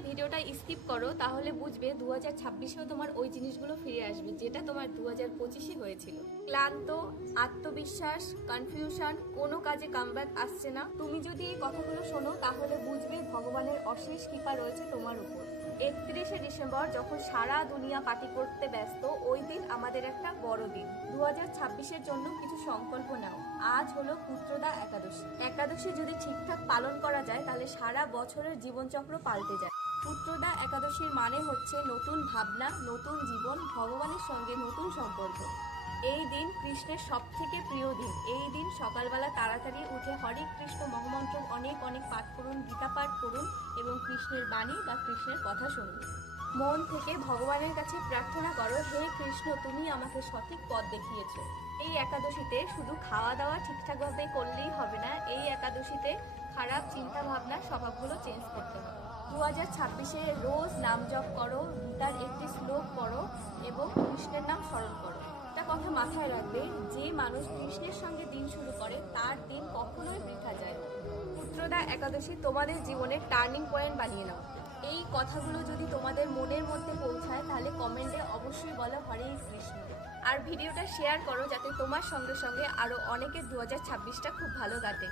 এই ভিডিওটা স্কিপ করো তাহলে বুঝবে 2026-এও তোমার ওই জিনিসগুলো ফিরে আসবে যেটা তোমার 2025-এ হয়েছিল। ক্লান্ত, আত্মবিশ্বাস, কনফিউশন, কোনো কাজে কামব্যাক আসছে না। তুমি যদি এই কথাগুলো শোনো তাহলে বুঝবে ভগবানের অশেষ কৃপা রয়েছে তোমার উপর। 31শে ডিসেম্বর যখন সারা দুনিয়া পার্টি করতে ব্যস্ত, ওই দিন আমাদের একটা বড় দিন। 2026-এর জন্য কিছু সংকল্প নাও। আজ হলো পুত্রদা একাদশী। একাদশী যদি ঠিকঠাক পালন করা যায় তাহলে সারা বছরের জীবনচক্র পাল্টে যায়। পুত্রদা একাদশীর মানে হচ্ছে নতুন ভাবনা, নতুন জীবন, ভগবানের সঙ্গে নতুন সম্পর্ক। এই দিন কৃষ্ণের সব থেকে প্রিয় দিন। এই দিন সকালবেলা তাড়াতাড়ি উঠে হরে কৃষ্ণ মহামন্ত্র অনেক অনেক পাঠ করুন, গীতা পাঠ করুন এবং কৃষ্ণের বাণী বা কৃষ্ণের কথা শুনুন। মন থেকে ভগবানের কাছে প্রার্থনা করো, হে কৃষ্ণ তুমি আমাকে সঠিক পথ দেখিয়েছো। এই একাদশীতে শুধু খাওয়া দাওয়া ঠিকঠাকভাবে করলেই হবে না, এই একাদশীতে খারাপ চিন্তা ভাবনা স্বভাবগুলো চেঞ্জ করতে হবে। 2026-এ রোজ নাম জপ করো, গীতার একটি শ্লোক পড়ো এবং কৃষ্ণের নাম স্মরণ করো। একটা কথা মাথায় রাখবে, যে মানুষ কৃষ্ণের সঙ্গে দিন শুরু করে তার দিন কখনোই বৃথা যায় না। পুত্রদা একাদশী তোমাদের জীবনের টার্নিং পয়েন্ট বানিয়ে নাও। এই কথাগুলো যদি তোমাদের মনের মধ্যে পৌঁছায় তাহলে কমেন্টে অবশ্যই বলো হরে কৃষ্ণ। আর ভিডিওটা শেয়ার করো যাতে তোমার সঙ্গে সঙ্গে আরো অনেকের 2026টা খুব ভালো কাটে।